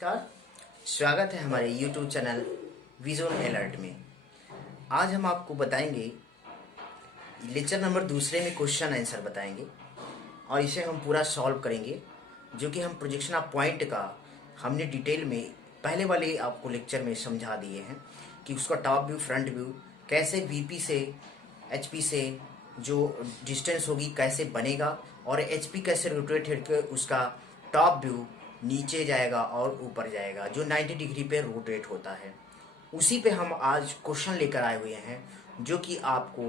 नमस्कार। स्वागत है हमारे YouTube चैनल विजुअल अलर्ट में। आज हम आपको बताएंगे लेक्चर नंबर दूसरे में क्वेश्चन आंसर बताएंगे और इसे हम पूरा सॉल्व करेंगे, जो कि हम प्रोजेक्शन ऑफ पॉइंट का हमने डिटेल में पहले वाले आपको लेक्चर में समझा दिए हैं कि उसका टॉप व्यू फ्रंट व्यू कैसे VP से HP से जो डिस्टेंस होगी कैसे बनेगा और HP कैसे रोटेट करके उसका टॉप व्यू नीचे जाएगा और ऊपर जाएगा जो 90 डिग्री पे रोटेट होता है। उसी पे हम आज क्वेश्चन लेकर आए हुए हैं, जो कि आपको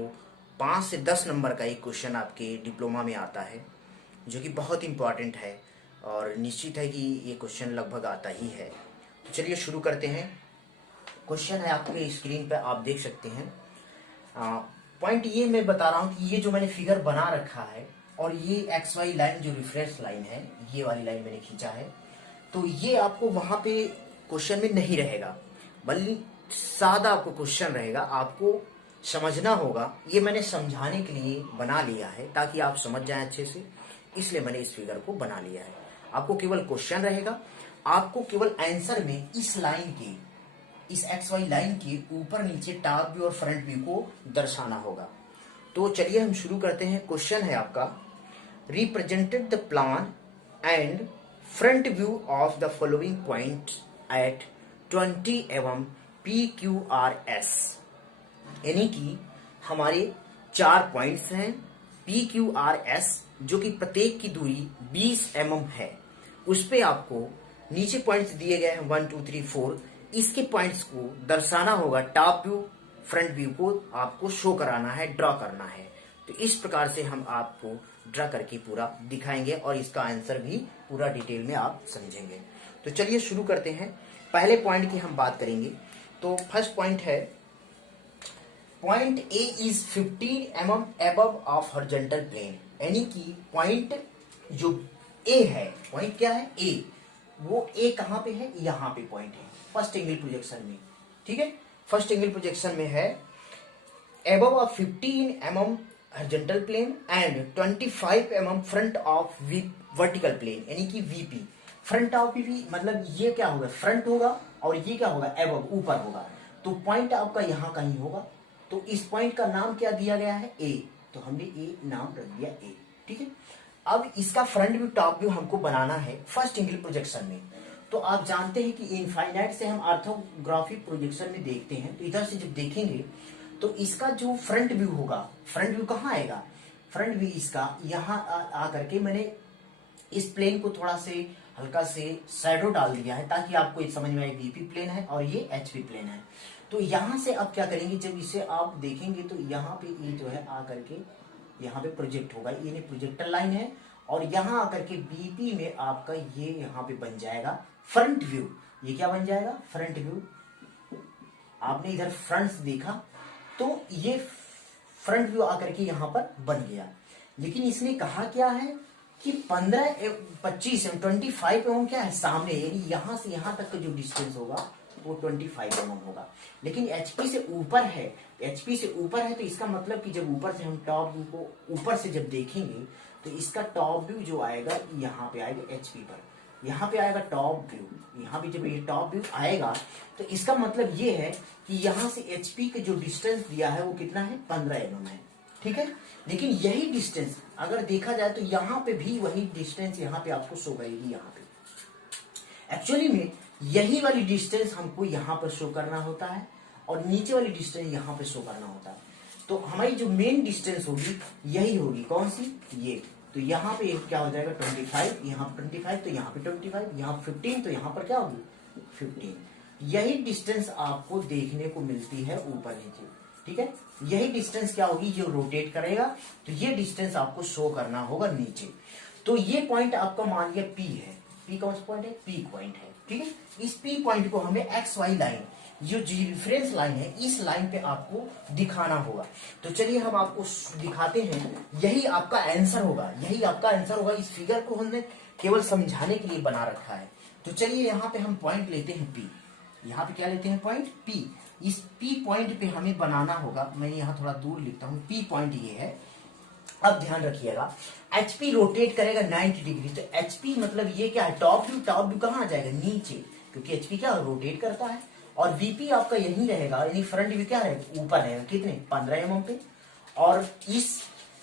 5 से 10 नंबर का एक क्वेश्चन आपके डिप्लोमा में आता है, जो कि बहुत इंपॉर्टेंट है और निश्चित है कि ये क्वेश्चन लगभग आता ही है। तो चलिए शुरू करते हैं। क्वेश्चन है आपके स्क्रीन पे, आप देख सकते हैं। पॉइंट ये मैं बता रहा हूँ कि ये जो मैंने फिगर बना रखा है और ये XY लाइन जो रेफरेंस लाइन है, ये वाली लाइन मैंने खींचा है, तो ये आपको वहां पे क्वेश्चन में नहीं रहेगा, बल्कि सादा आपको क्वेश्चन रहेगा। आपको समझना होगा, ये मैंने समझाने के लिए बना लिया है ताकि आप समझ जाएं अच्छे से, इसलिए मैंने इस फिगर को बना लिया है। आपको केवल क्वेश्चन रहेगा, आपको केवल आंसर में इस लाइन के, इस XY लाइन के ऊपर नीचे टॉप व्यू और फ्रंट व्यू को दर्शाना होगा। तो चलिए हम शुरू करते हैं। क्वेश्चन है आपका, represented the plan and front view of the following point at 20 mm PQRS। यानी कि हमारे 4 पॉइंट्स हैं PQRS, जो कि प्रत्येक की दूरी 20 mm है। उस पे आपको नीचे पॉइंट्स दिए गए हैं 1 2 3 4। इसके पॉइंट्स को दर्शाना होगा, टॉप व्यू फ्रंट व्यू को आपको शो कराना है, ड्रॉ करना है। तो इस प्रकार से हम आपको ड्रा करके पूरा दिखाएंगे और इसका आंसर भी पूरा डिटेल में आप समझेंगे। तो चलिए शुरू करते हैं। पहले पॉइंट की हम बात करेंगे। तो फर्स्ट पॉइंट है, point A is 15 mm above of horizontal plane. यानी कि पॉइंट जो A है, पॉइंट क्या है A, वो A कहां पे है, यहां पे पॉइंट है फर्स्ट एंगल प्रोजेक्शन में। ठीक है, फर्स्ट एंगल प्रोजेक्शन में है above of 15 mm horizontal plane and 25 mm front of vertical plane, यानी कि VP। फ्रंट ऑफ VP मतलब ये क्या होगा, फ्रंट होगा, और ये क्या होगा, above, ऊपर होगा। तो पॉइंट आपका यहां कहीं होगा। तो इस पॉइंट का नाम क्या दिया गया है, A। तो हमने A नाम रख दिया A। ठीक है, अब इसका फ्रंट व्यू टॉप व्यू हमको बनाना है फर्स्ट एंगल प्रोजेक्शन में। तो आप जानते हैं कि इनफाइनाइट से हम ऑर्थोग्राफिक प्रोजेक्शन में देखते हैं। तो इधर से जब देखेंगे तो इसका जो फ्रंट व्यू होगा, फ्रंट व्यू कहाँ आएगा, फ्रंट व्यू इसका यहाँ आकर के मैंने इस प्लेन को थोड़ा से हल्का से शैडो डाल दिया है ताकि आपको ये समझ में आए VP प्लेन है और ये HP प्लेन है। तो यहां से अब क्या करेंगे, जब इसे आप देखेंगे तो यहाँ पे ये जो है आकर के यहाँ पे प्रोजेक्ट होगा, ये प्रोजेक्टर लाइन है, और यहाँ आकर के VP में आपका ये यहाँ पे बन जाएगा फ्रंट व्यू। ये क्या बन जाएगा, फ्रंट व्यू। आपने इधर फ्रंट देखा तो ये फ्रंट व्यू आकर के यहां पर बन गया। लेकिन इसने कहा क्या है कि 25 mm क्या है, सामने, यानी यहां से यहां तक का जो डिस्टेंस होगा वो 25 mm होगा। लेकिन HP से ऊपर है, HP से ऊपर है, तो इसका मतलब कि जब ऊपर से हम टॉप व्यू को ऊपर से जब देखेंगे तो इसका टॉप व्यू जो आएगा यहाँ पे आएगा HP पर, यहाँ पे आएगा टॉप व्यू। यहाँ पे जब ये टॉप व्यू आएगा तो इसका मतलब ये है कि यहाँ से HP के जो डिस्टेंस दिया है वो कितना है, 15 mm है। ठीक है, लेकिन यही डिस्टेंस अगर देखा जाए तो यहाँ पे भी वही डिस्टेंस यहाँ पे आपको शो करेगी। यहाँ पे एक्चुअली में यही वाली डिस्टेंस हमको यहाँ पर शो करना होता है और नीचे वाली डिस्टेंस यहाँ पे शो करना होता है। तो हमारी जो मेन डिस्टेंस होगी यही होगी, कौन सी, ये। तो यहाँ पे क्या हो जाएगा 25, यहाँ पे 25, तो यहाँ पे 25, यहाँ 15, तो यहाँ पर क्या होगी 15। यही डिस्टेंस आपको देखने को मिलती है ऊपर नीचे। ठीक है, यही डिस्टेंस क्या होगी, जो रोटेट करेगा, तो ये डिस्टेंस आपको शो करना होगा नीचे। तो ये पॉइंट आपका मान लिया P है। P कौन सा पॉइंट है, P पॉइंट है। ठीक है, इस P पॉइंट को हमें XY लाइन, जो रेफरेंस लाइन है, इस लाइन पे आपको दिखाना होगा। तो चलिए हम आपको दिखाते हैं। यही आपका आंसर होगा, यही आपका आंसर होगा। इस फिगर को हमने केवल समझाने के लिए बना रखा है। तो चलिए यहाँ पे हम पॉइंट लेते हैं P। यहाँ पे क्या लेते हैं, पॉइंट P। इस P पॉइंट पे हमें बनाना होगा, मैं यहाँ थोड़ा दूर लिखता हूँ, P पॉइंट ये है। अब ध्यान रखिएगा, HP रोटेट करेगा 90 डिग्री। तो HP मतलब ये क्या है, टॉप व्यू। टॉप व्यू कहाँ आ जाएगा, नीचे। क्योंकि एचपी क्या रोटेट करता है, और वीपी आपका यही रहेगा, यानी फ्रंट व्यू क्या रहेगा, ऊपर रहेगा, कितने 15 mm पे, और इस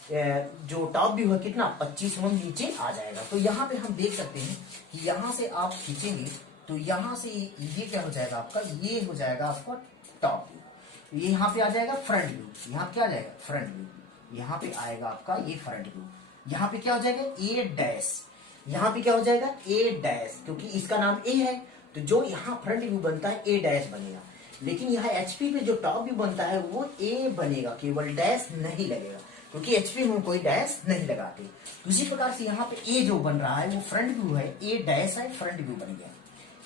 जो टॉप व्यू है कितना 25 mm नीचे आ जाएगा। तो यहाँ पे हम देख सकते हैं कि यहाँ से आप खींचेंगे तो यहाँ से ये क्या हो जाएगा आपका, ये हो जाएगा आपका टॉप व्यू, ये यहाँ पे आ जाएगा फ्रंट व्यू, यहाँ क्या आ जाएगा फ्रंट व्यू, यहाँ पे आएगा आपका ये फ्रंट व्यू, यहाँ पे क्या हो जाएगा ए डैश, यहाँ पे क्या हो जाएगा ए डैश, क्योंकि इसका नाम ए है तो जो यहाँ फ्रंट व्यू बनता है ए डैश बनेगा, लेकिन यहाँ एचपी पे जो टॉप व्यू बनता है वो ए बनेगा, केवल डैश नहीं लगेगा, क्योंकि एचपी में कोई डैश नहीं लगाते। तो इसी प्रकार से यहाँ पे ए जो बन रहा है वो फ्रंट व्यू है, ए डैश है, फ्रंट व्यू बन गया।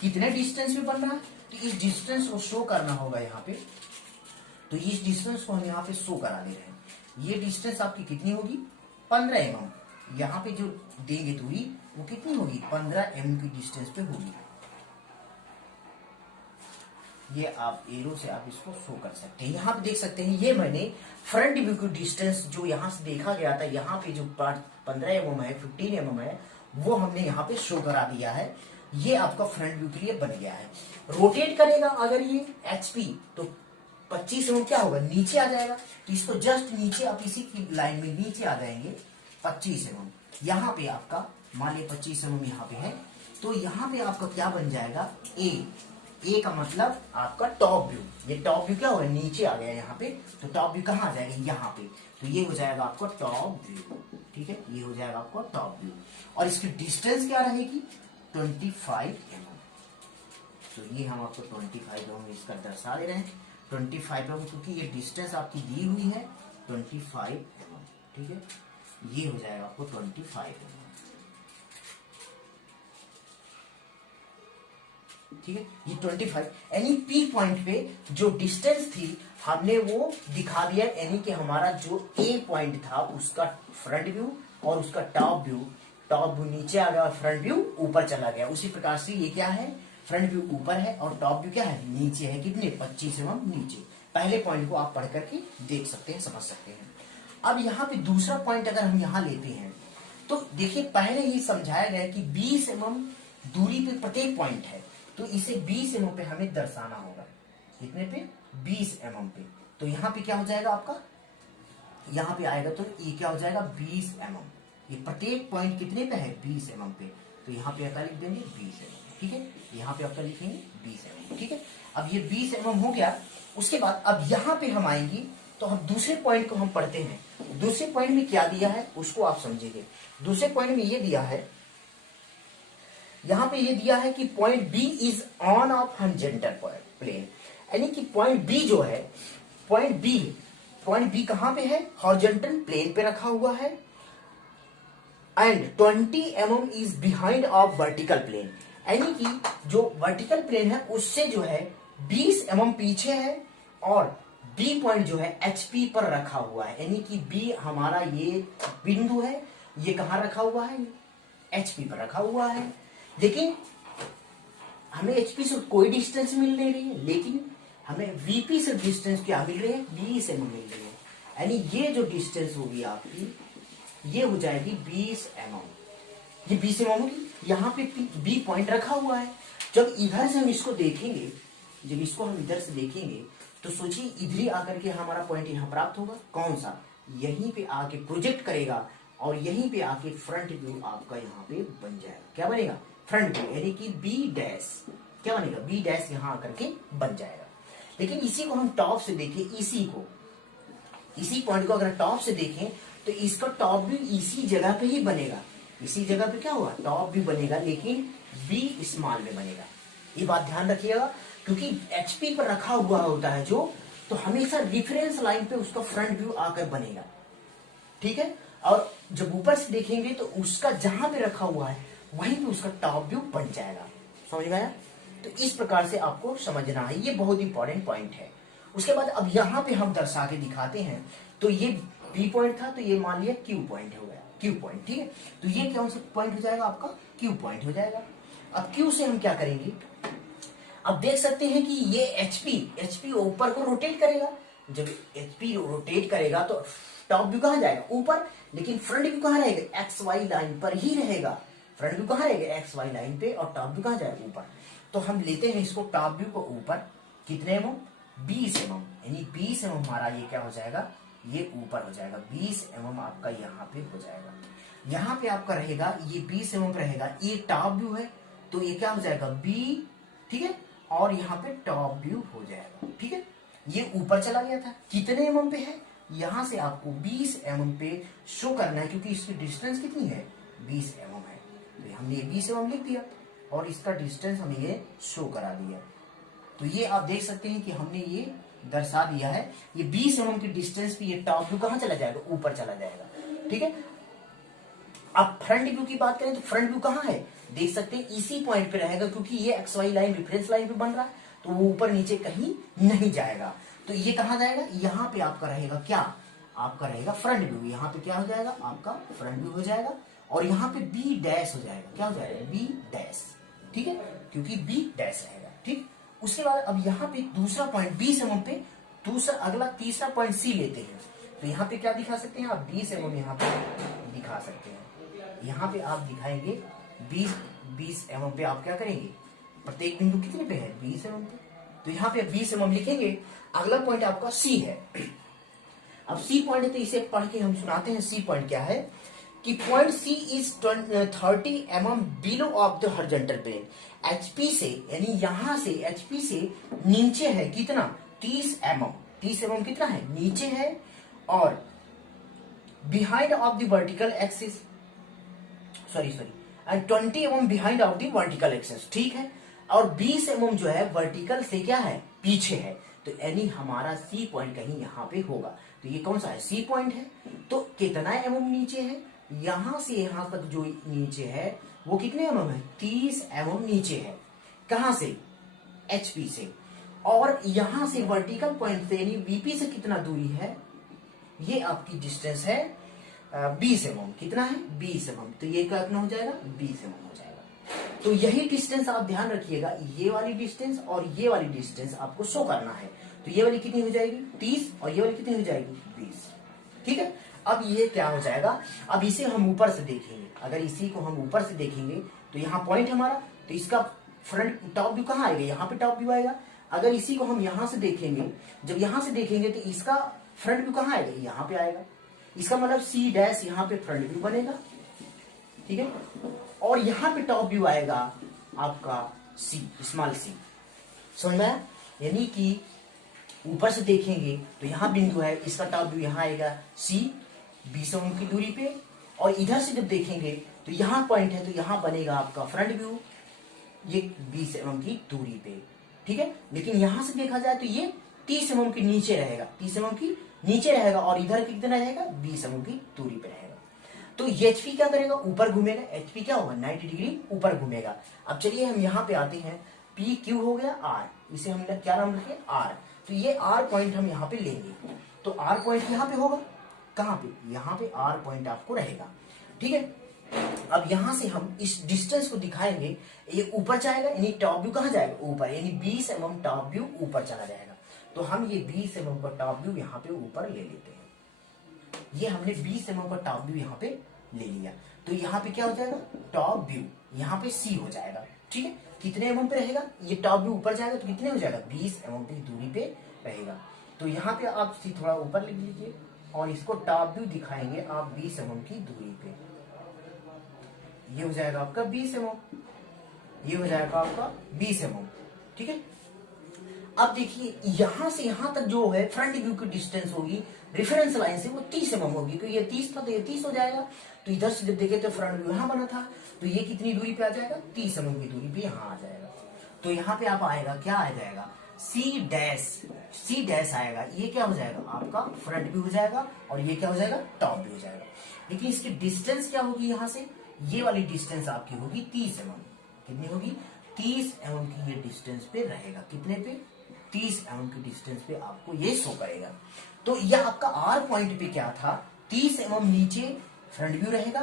कितने डिस्टेंस में बन रहा है, तो इस डिस्टेंस को शो करना होगा यहाँ पे, तो इस डिस्टेंस को हम यहाँ पे शो करा दे रहे हैं। ये डिस्टेंस आपकी कितनी होगी 15 mm, यहाँ पे जो देंगे दूरी वो कितनी होगी 15 mm की डिस्टेंस पे होगी। ये आप एरो से आप इसको शो कर सकते हैं। यहाँ पे देख सकते हैं ये मैंने फ्रंट व्यू की डिस्टेंस जो यहाँ से देखा गया था, यहाँ पे जो पार्ट 15 mm है 15 mm है वो हमने यहाँ पे शो करा दिया है। ये आपका फ्रंट व्यू के लिए बन गया है। रोटेट करेगा अगर ये एचपी तो 25 mm क्या होगा नीचे आ जाएगा, तो इसको जस्ट नीचे आप इसी की लाइन में नीचे आ जाएंगे 25 mm। यहाँ पे आपका मान लिया 25 mm यहाँ पे है, तो यहाँ पे आपका क्या बन जाएगा ए का मतलब आपका टॉप व्यू। ये टॉप व्यू क्या होगा नीचे आ गया यहाँ पे, तो टॉप व्यू कहाँ आ जाएगा यहाँ पे, तो ये हो जाएगा आपका टॉप व्यू। ठीक है, ये हो जाएगा आपका टॉप व्यू, और इसकी डिस्टेंस क्या रहेगी 25 mm। तो ये हम आपको 25 mm इसका दर्शा दे रहे हैं 25 mm, क्योंकि ये डिस्टेंस आपकी दी हुई है 25 mm। ठीक है, ये हो जाएगा आपको 25 mm। ठीक है, ये 25 यानी पी पॉइंट पे जो डिस्टेंस थी हमने वो दिखा दिया, यानी कि हमारा जो ए पॉइंट था उसका फ्रंट व्यू और उसका टॉप व्यू नीचे आ गया और फ्रंट व्यू ऊपर चला गया। उसी प्रकार से ये क्या है, फ्रंट व्यू ऊपर है और टॉप व्यू क्या है नीचे है, कितने 25 mm नीचे। पहले पॉइंट को आप पढ़ करके देख सकते हैं, समझ सकते हैं। अब यहाँ पे दूसरा पॉइंट अगर हम यहाँ लेते हैं तो देखिए पहले ही समझाया गया कि 20 mm दूरी पे प्रत्येक पॉइंट है, तो इसे 20 mm पे हमें दर्शाना होगा। कितने पे 20 mm पे, तो यहाँ पे क्या हो जाएगा आपका, यहाँ पे आएगा तो ये क्या हो जाएगा 20 mm। ये प्रत्येक पॉइंट कितने पे है 20 mm पे, तो यहाँ पे आपका लिख देंगे 20 mm। ठीक है, यहाँ पे आपका लिखेंगे 20 mm। ठीक है, अब ये 20 mm हो गया। उसके बाद अब यहाँ पे हम आएंगे तो हम दूसरे पॉइंट को हम पढ़ते हैं। दूसरे पॉइंट में क्या दिया है उसको आप समझिए। दूसरे पॉइंट में ये दिया है, यहाँ पे ये दिया है कि point B is on of horizontal plane, यानी कि पॉइंट बी जो है, पॉइंट बी कहां पे है हॉरिजॉन्टल प्लेन पे रखा हुआ है, and 20 mm is behind of vertical plane, यानी कि जो वर्टिकल प्लेन है उससे जो है 20 mm पीछे है, और बी पॉइंट जो है एचपी पर रखा हुआ है, यानी कि बी हमारा ये बिंदु है, ये कहां रखा हुआ है एचपी पर रखा हुआ है। लेकिन हमें एचपी से कोई डिस्टेंस मिल नहीं रही है, लेकिन हमें वीपी से डिस्टेंस क्या मिल रही है 20 mm मिल रही है, यानी ये जो डिस्टेंस होगी आपकी ये हो जाएगी 20 mm। ये 20 mm होगी, यहाँ पे बी पॉइंट रखा हुआ है। जब इधर से हम इसको देखेंगे, जब इसको हम इधर से देखेंगे तो सोचिए इधर ही आकर के हमारा पॉइंट यहाँ प्राप्त होगा, कौन सा, यहीं पे आके प्रोजेक्ट करेगा और यहीं पे आके फ्रंट व्यू आपका यहाँ पे बन जाएगा। क्या बनेगा फ्रंट व्यू, यानी कि बी डैश क्या बनेगा बी डैश यहाँ आकर के बन जाएगा। लेकिन इसी को हम टॉप से देखें, इसी पॉइंट को अगर टॉप से देखें तो इसका टॉप व्यू इसी जगह पे ही बनेगा। इसी जगह पे क्या हुआ टॉप व्यू बनेगा, लेकिन बी स्मॉल में बनेगा। ये बात ध्यान रखिएगा, क्योंकि एचपी पर रखा हुआ होता है जो, तो हमेशा रिफरेंस लाइन पे उसका फ्रंट व्यू आकर बनेगा। ठीक है, और जब ऊपर से देखेंगे तो उसका जहां पे रखा हुआ है वहीं पे उसका टॉप व्यू बन जाएगा। समझ गया? तो इस प्रकार से आपको समझना है, ये बहुत इंपॉर्टेंट पॉइंट है। उसके बाद अब यहाँ पे हम दर्शा के दिखाते हैं, तो ये बी पॉइंट था, तो ये मान लिया क्यू पॉइंट हो गया, क्यू पॉइंट। ठीक है, तो ये कौन सा पॉइंट हो जाएगा आपका क्यू पॉइंट हो जाएगा। अब क्यू से हम क्या करेंगे, अब देख सकते हैं कि ये एचपी ऊपर को रोटेट करेगा। जब एचपी रोटेट करेगा तो टॉप व्यू कहां जाएगा ऊपर, लेकिन फ्रंट व्यू कहां रहेगा एक्स वाई लाइन पर ही रहेगा। फ्रंट व्यू कहां रहेगा एक्स वाई लाइन पे, और टॉप व्यू कहां जाएगा ऊपर। तो हम लेते हैं इसको टॉप व्यू को ऊपर, कितने mm? 20 mm, यानी 20 mm हमारा ये क्या हो जाएगा, ये ऊपर हो जाएगा, 20 mm आपका यहाँ पे हो जाएगा। यहाँ पे आपका रहेगा ये 20 mm रहेगा, ये टॉप व्यू है तो ये क्या हो जाएगा B, ठीक है, और यहाँ पे टॉप व्यू हो जाएगा, ठीक है। ये ऊपर चला गया था, कितने mm पे है, यहाँ से आपको 20 mm पे शो करना है, क्योंकि इसकी डिस्टेंस कितनी है, 20 mm है, तो हमने ये 20 mm लिख दिया और इसका डिस्टेंस हमें ये शो करा दिया। तो ये आप देख सकते हैं कि हमने ये दर्शा दिया है, ये 20 mm की डिस्टेंस पे ये टॉप व्यू कहाँ चला जाएगा, ऊपर चला जाएगा, ठीक है। अब फ्रंट व्यू की बात करें तो फ्रंट व्यू कहाँ है, देख सकते हैं इसी पॉइंट पे रहेगा, क्योंकि ये X Y line reference line पे बन रहा है, तो वो ऊपर नीचे कहीं नहीं जाएगा। तो ये कहाँ जाएगा, यहाँ पे आपका रहेगा क्या, आपका रहेगा फ्रंट व्यू, यहाँ पे क्या हो जाएगा, आपका फ्रंट व्यू हो जाएगा, और यहाँ पे बी डैश हो जाएगा, क्या हो जाएगा, बी डैश, ठीक है, क्योंकि बी डैश रहेगा, ठीक। उसके बाद अब यहाँ पे दूसरा पॉइंट 20 mm पे, दूसरा अगला तीसरा पॉइंट सी लेते हैं, तो यहाँ पे क्या दिखा सकते हैं आप, 20 mm यहाँ पे दिखा सकते हैं। यहाँ पे आप दिखाएंगे 20 mm पे आप क्या करेंगे, प्रत्येक बिंदु कितने पे है, 20 mm पे, तो यहाँ पे 20 mm लिखेंगे। अगला पॉइंट आपका सी है। अब सी पॉइंट है तो इसे पढ़ के हम सुनाते हैं। सी पॉइंट क्या है कि point C is 30 mm below of the horizontal plane, HP से, यानी यहां से एचपी से नीचे है कितना, 30 mm, 30 mm कितना है, नीचे है, और behind of the vertical axis, sorry and 20 mm behind of the vertical axis, ठीक है, और 20 mm जो है वर्टिकल से क्या है, पीछे है, तो यानी हमारा सी पॉइंट कहीं यहाँ पे होगा। तो ये कौन सा है, सी पॉइंट है। तो कितना mm नीचे है, यहां से यहां तक जो नीचे है वो कितने mm है, 30 mm नीचे है, कहां से, एचपी से, और यहां से वर्टिकल पॉइंट से यानी बीपी से कितना दूरी है, ये आपकी डिस्टेंस है 20 mm, कितना है, 20 mm, तो ये कितना हो जाएगा, 20 mm हो जाएगा। तो यही डिस्टेंस आप ध्यान रखिएगा, ये वाली डिस्टेंस और ये वाली डिस्टेंस आपको शो करना है। तो ये वाली कितनी हो जाएगी, 30, और ये वाली कितनी हो जाएगी, 20, ठीक है। अब ये क्या हो जाएगा, अब इसे हम ऊपर से देखेंगे, अगर इसी को हम ऊपर से देखेंगे तो यहाँ पॉइंट हमारा, तो इसका फ्रंट टॉप व्यू कहाँ आएगा, यहाँ पे टॉप व्यू आएगा। अगर इसी को हम यहाँ से देखेंगे, जब यहाँ से देखेंगे तो इसका फ्रंट व्यू कहाँ आएगा, यहाँ पे आएगा, इसका मतलब सी डैश यहाँ पे फ्रंट व्यू बनेगा, ठीक है, और यहाँ पे टॉप व्यू आएगा आपका सी, स्मॉल सी, समझ में आया। यानी कि ऊपर से देखेंगे तो यहाँ बिंदु है, इसका टॉप व्यू यहाँ आएगा सी, 20 mm की दूरी पे, और इधर से जब देखेंगे तो यहाँ पॉइंट है, तो यहाँ बनेगा आपका फ्रंट व्यू, ये 20 mm की दूरी पे, ठीक है। लेकिन यहां से देखा जाए तो ये 30 mm के नीचे रहेगा, 30 mm की नीचे रहेगा, और इधर कितना रहेगा, 20 mm की दूरी पे रहेगा। तो एचपी क्या करेगा, ऊपर घूमेगा, एचपी क्या होगा, 90 डिग्री ऊपर घूमेगा। अब चलिए हम यहाँ पे आते हैं, पी क्यू हो गया आर, इसे हमने क्या नाम रखे, आर, तो ये आर पॉइंट हम यहाँ पे लेंगे, तो आर पॉइंट यहाँ पे होगा, कहाँ पे, यहाँ पे आर पॉइंट आपको रहेगा, ठीक है। अब यहां से हम इस डिस्टेंस को दिखाएंगे, ये ऊपर जाएगा, यानी टॉप व्यू कहाँ जाएगा, ऊपर, यानी 20 mm टॉप व्यू ऊपर चला जाएगा। तो हम ये 20 mm का टॉप व्यू यहाँ पे ऊपर ले लेते हैं। ये हमने 20 mm का टॉप व्यू यहाँ पे ले लिया, तो यहाँ पे क्या हो जाएगा, टॉप व्यू, यहाँ पे सी हो जाएगा, ठीक है। कितने mm पे रहेगा, ये टॉप व्यू ऊपर जाएगा तो कितने हो जाएगा, 20 mm की दूरी पे रहेगा। तो यहाँ पे आप सी थोड़ा ऊपर लिख लीजिए, और इसको टॉप व्यू दिखाएंगे आप 20 mm की दूरी पे, ये हो जाएगा आपका 20 mm, ये हो जाएगा आपका 20 mm, ठीक है। अब देखिए यहां से यहां तक जो है फ्रंट व्यू की डिस्टेंस होगी रेफरेंस लाइन से, वो 30 mm होगी, तो ये 30 था तो ये 30 हो जाएगा। तो इधर से जब देखे तो फ्रंट व्यू यहां बना था, तो ये कितनी दूरी पे आ जाएगा, 30 mm की दूरी पे यहां आ जाएगा। तो यहाँ पे आप आएगा, क्या आ जाएगा, सी डैश आएगा, ये क्या हो जाएगा, आपका फ्रंट व्यू हो जाएगा, और ये क्या हो जाएगा, टॉप व्यू हो जाएगा। लेकिन इसकी डिस्टेंस क्या होगी, यहाँ से ये वाली डिस्टेंस आपकी होगी 30 mm, कितनी होगी, 30 mm की ये डिस्टेंस पे रहेगा, कितने पे, 30 mm की डिस्टेंस पे आपको ये शो करेगा। तो यह आपका आर पॉइंट पे क्या था, 30 mm नीचे फ्रंट व्यू रहेगा,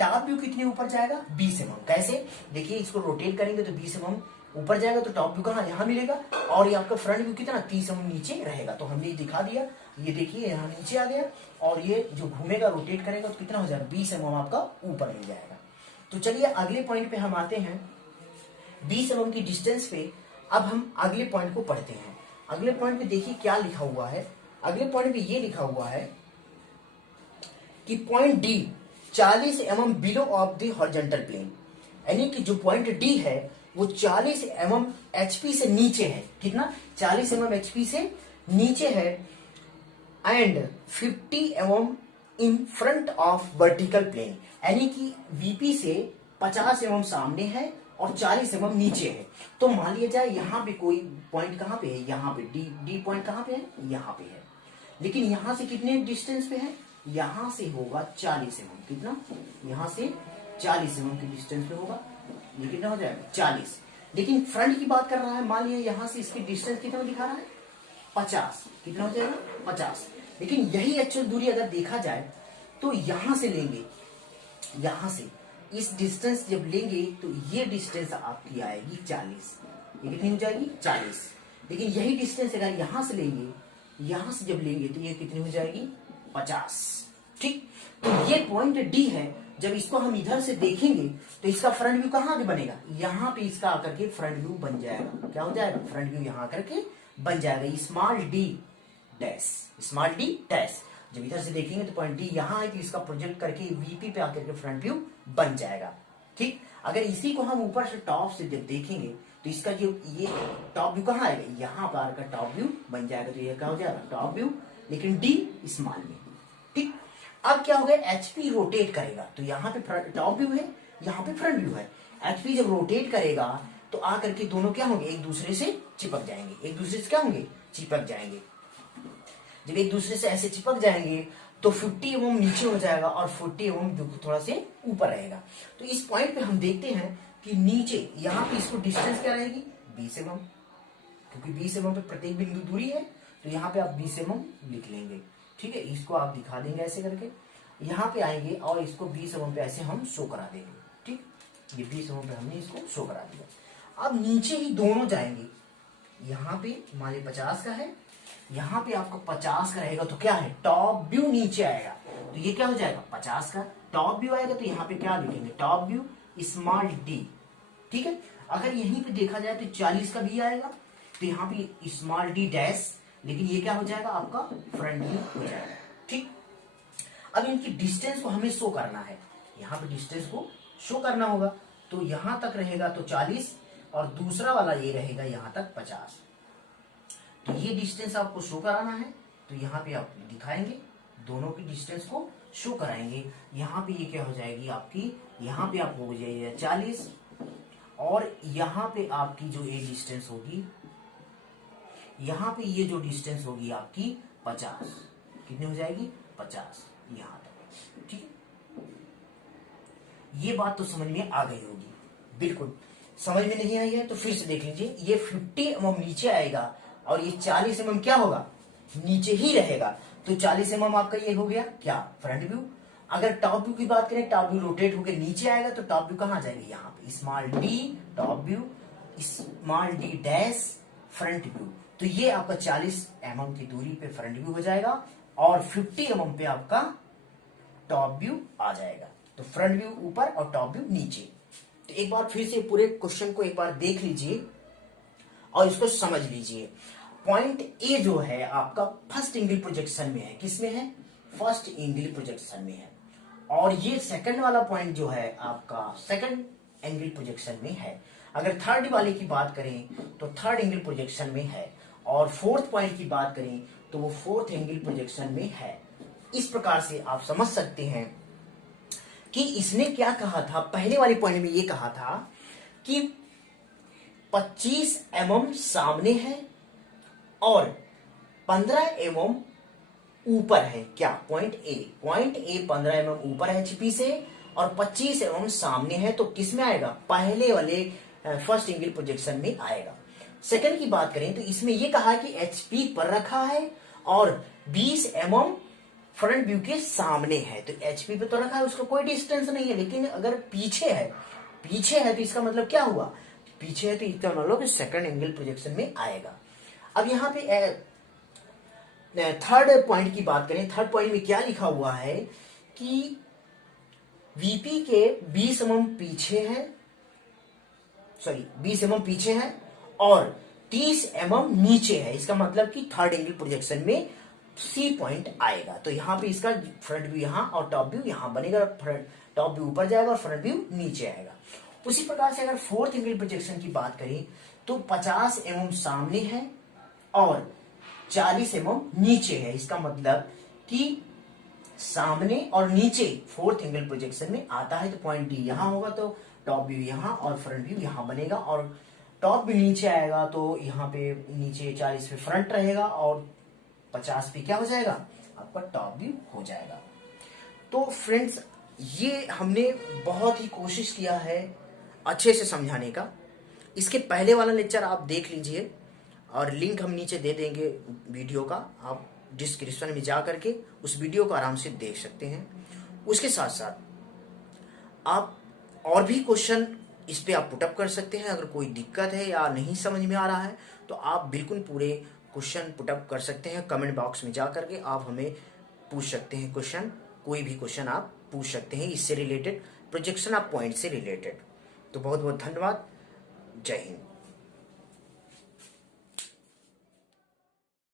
टॉप व्यू कितने ऊपर जाएगा, 20 mm। कैसे, देखिए इसको रोटेट करेंगे तो 20 mm ऊपर जाएगा, तो टॉप व्यू कहाँ, यहाँ मिलेगा, और ये आपका फ्रंट व्यू कितना, 30 mm नीचे रहेगा। तो हमने दिखा दिया, ये देखिए यहाँ नीचे आ गया, और ये जो घूमेगा रोटेट करेगा तो कितना हो जाएगा, 20 mm आपका ऊपर मिल जाएगा। तो चलिए अगले पॉइंट पे हम आते हैं। 20 mm की डिस्टेंस पे अब हम अगले पॉइंट को पढ़ते हैं। अगले पॉइंट पे देखिए क्या लिखा हुआ है। अगले पॉइंट पे ये लिखा हुआ है कि point D 40 mm below of the horizontal plane, यानी कि जो पॉइंट डी है वो 40 mm HP से नीचे है। कितना? 40 mm HP से नीचे है and 50 mm in front of vertical plane, यानी कि VP से 50 mm सामने है और 40 mm नीचे है। तो मान लिया जाए यहाँ पे कोई पॉइंट कहाँ पे है, यहाँ पे डी पॉइंट कहाँ पे है, यहाँ पे है। लेकिन यहाँ से कितने डिस्टेंस पे है, यहाँ से होगा 40 mm। कितना? यहाँ से 40 mm की डिस्टेंस पे होगा। ये कितना हो जाएगा? 40। लेकिन फ्रंट की बात कर रहा है, मान लिया यहाँ से इसकी डिस्टेंस कितना दिखा रहा है, 50। कितना हो जाएगा? 50। लेकिन यही एक्चुअल दूरी अगर देखा जाए तो यहां से लेंगे, यहां से इस डिस्टेंस जब लेंगे तो ये डिस्टेंस आपकी आएगी 40। ये कितनी हो जाएगी? 40। लेकिन यही डिस्टेंस अगर यहां से लेंगे, यहां से जब लेंगे तो ये कितनी हो जाएगी? 50। ठीक, तो ये पॉइंट डी है। जब इसको हम इधर से देखेंगे तो इसका फ्रंट व्यू कहां बनेगा? यहां पे इसका आकर के फ्रंट व्यू बन जाएगा। क्या हो जाएगा? फ्रंट व्यू यहां आकर के बन जाएगा, small D dash, small D dash. जब इधर से देखेंगे तो पॉइंट डी यहां है, तो इसका प्रोजेक्ट करके VP पे आकर के फ्रंट व्यू बन जाएगा। ठीक, अगर इसी को हम ऊपर से टॉप से जब देखेंगे तो इसका जो ये टॉप व्यू कहां आएगा? यहाँ पर आकर टॉप व्यू बन जाएगा। तो ये क्या हो जाएगा? टॉप व्यू, लेकिन डी स्मॉल में। ठीक, अब क्या हो गया? HP रोटेट करेगा तो यहाँ पे टॉप व्यू है, यहाँ पे फ्रंट व्यू है। HP जब रोटेट करेगा तो आकर के दोनों क्या होंगे? एक दूसरे से चिपक जाएंगे। एक दूसरे से क्या होंगे? चिपक जाएंगे। जब एक दूसरे से ऐसे चिपक जाएंगे तो 50 mm नीचे हो जाएगा और 40 mm थोड़ा से ऊपर रहेगा। तो इस पॉइंट पे हम देखते हैं कि नीचे यहाँ पे इसको डिस्टेंस क्या रहेगी? 20 mm, क्योंकि 20 mm पे प्रत्येक बिंदु दूरी है तो यहाँ पे आप 20 mm लिख लेंगे। ठीक है, इसको आप दिखा देंगे ऐसे करके, यहाँ पे आएंगे और इसको 20 mm पे ऐसे हम शो करा देंगे। ठीक, ये 20 mm पे हमने इसको शो करा दिया। अब नीचे ही दोनों जाएंगे, यहाँ पे मान लीजिए 50 का है, यहाँ पे आपका 50 का रहेगा तो क्या है? टॉप व्यू नीचे आएगा तो ये क्या हो जाएगा? 50 का टॉप व्यू आएगा। तो यहाँ पे क्या लिखेंगे? Top view small D. ठीक है, अगर यहीं पे देखा जाए तो 40 का भी आएगा तो यहाँ पे स्मॉल डी डैश, लेकिन ये क्या हो जाएगा? आपका फ्रंट व्यू हो जाएगा। ठीक, अब इनकी डिस्टेंस को हमें शो करना है, यहाँ पे डिस्टेंस को शो करना होगा। तो यहां तक रहेगा तो 40 और दूसरा वाला ये रहेगा यहाँ तक 50। तो ये डिस्टेंस आपको शो कराना है तो यहाँ पे आप दिखाएंगे, दोनों की डिस्टेंस को शो कराएंगे। यहाँ पे ये क्या हो जाएगी आपकी? यहाँ पे आपको हो जाएगा 40 और यहाँ पे आपकी जो ये डिस्टेंस होगी, यहाँ पे ये जो डिस्टेंस होगी आपकी 50। कितनी हो जाएगी? 50 यहाँ तक। ठीक है, ये बात तो समझ में आ गई होगी। बिल्कुल समझ में नहीं आई है तो फिर से देख लीजिए। ये 50 mm नीचे आएगा और ये 40 mm क्या होगा? नीचे ही रहेगा। तो 40 mm आपका ये हो गया क्या? Front view. अगर टॉप व्यू की बात करें, टॉप व्यू रोटेट होकर नीचे आएगा तो टॉप व्यू कहां जाएगी? यहाँ पे small D top view, small D dash front view. तो ये आपका 40 mm की दूरी पे फ्रंट व्यू हो जाएगा और 50 mm पे आपका टॉप व्यू आ जाएगा। तो फ्रंट व्यू ऊपर और टॉप व्यू नीचे। तो एक बार फिर से पूरे क्वेश्चन को एक बार देख लीजिए और इसको समझ लीजिए। पॉइंट ए जो है आपका फर्स्ट एंगल प्रोजेक्शन में है। किसमें है? फर्स्ट एंगल प्रोजेक्शन में है। और ये सेकंड वाला पॉइंट जो है आपका सेकंड एंगल प्रोजेक्शन में है। अगर थर्ड वाले की बात करें तो थर्ड एंगल प्रोजेक्शन में है और फोर्थ पॉइंट की बात करें तो वो फोर्थ एंगल प्रोजेक्शन में है। इस प्रकार से आप समझ सकते हैं कि इसने क्या कहा था। पहले वाले पॉइंट में ये कहा था कि 25 mm सामने है और 15 mm ऊपर है। क्या? पॉइंट ए 15 mm ऊपर है HP से और 25 mm सामने है। तो किस में आएगा? पहले वाले फर्स्ट एंगल प्रोजेक्शन में आएगा। सेकंड की बात करें तो इसमें यह कहा कि HP पर रखा है और 20 mm फ्रंट व्यू के सामने है। तो HP पे तो रखा है, उसका कोई डिस्टेंस नहीं है। लेकिन अगर पीछे है तो इसका मतलब क्या हुआ? पीछे है तो इसका मतलब सेकंड एंगल प्रोजेक्शन में आएगा। अब यहाँ पे थर्ड पॉइंट की बात करें, थर्ड पॉइंट में क्या लिखा हुआ है कि VP के 20 mm पीछे है सॉरी 20 mm पीछे है और 30 mm नीचे है। इसका मतलब कि थर्ड एंगल प्रोजेक्शन में सी पॉइंट आएगा। तो यहाँ पे इसका फ्रंट व्यू यहाँ और टॉप व्यू यहाँ बनेगा। टॉप व्यू ऊपर जाएगा और फ्रंट व्यू नीचे आएगा। उसी प्रकार से अगर फोर्थ एंगल प्रोजेक्शन की बात करें तो 50 mm सामने है और 40 mm नीचे है। इसका मतलब कि सामने और नीचे फोर्थ एंगल प्रोजेक्शन में आता है। तो पॉइंट डी यहां होगा तो टॉप व्यू यहां और फ्रंट व्यू यहां बनेगा। और टॉप व्यू नीचे आएगा तो यहाँ पे नीचे 40 पे फ्रंट रहेगा और 50 पे क्या हो जाएगा, आपका टॉप व्यू हो जाएगा। तो फ्रेंड्स, ये हमने बहुत ही कोशिश किया है अच्छे से समझाने का। इसके पहले वाला लेक्चर आप देख लीजिए और लिंक हम नीचे दे देंगे वीडियो का। आप डिस्क्रिप्शन में जा करके उस वीडियो को आराम से देख सकते हैं। उसके साथ साथ आप और भी क्वेश्चन इस पे आप पुटअप कर सकते हैं। अगर कोई दिक्कत है या नहीं समझ में आ रहा है तो आप बिल्कुल पूरे क्वेश्चन पुटअप कर सकते हैं। कमेंट बॉक्स में जा करके आप हमें पूछ सकते हैं क्वेश्चन, कोई भी क्वेश्चन आप पूछ सकते हैं इससे रिलेटेड, प्रोजेक्शन ऑफ पॉइंट से रिलेटेड। तो बहुत बहुत धन्यवाद। जय हिंद।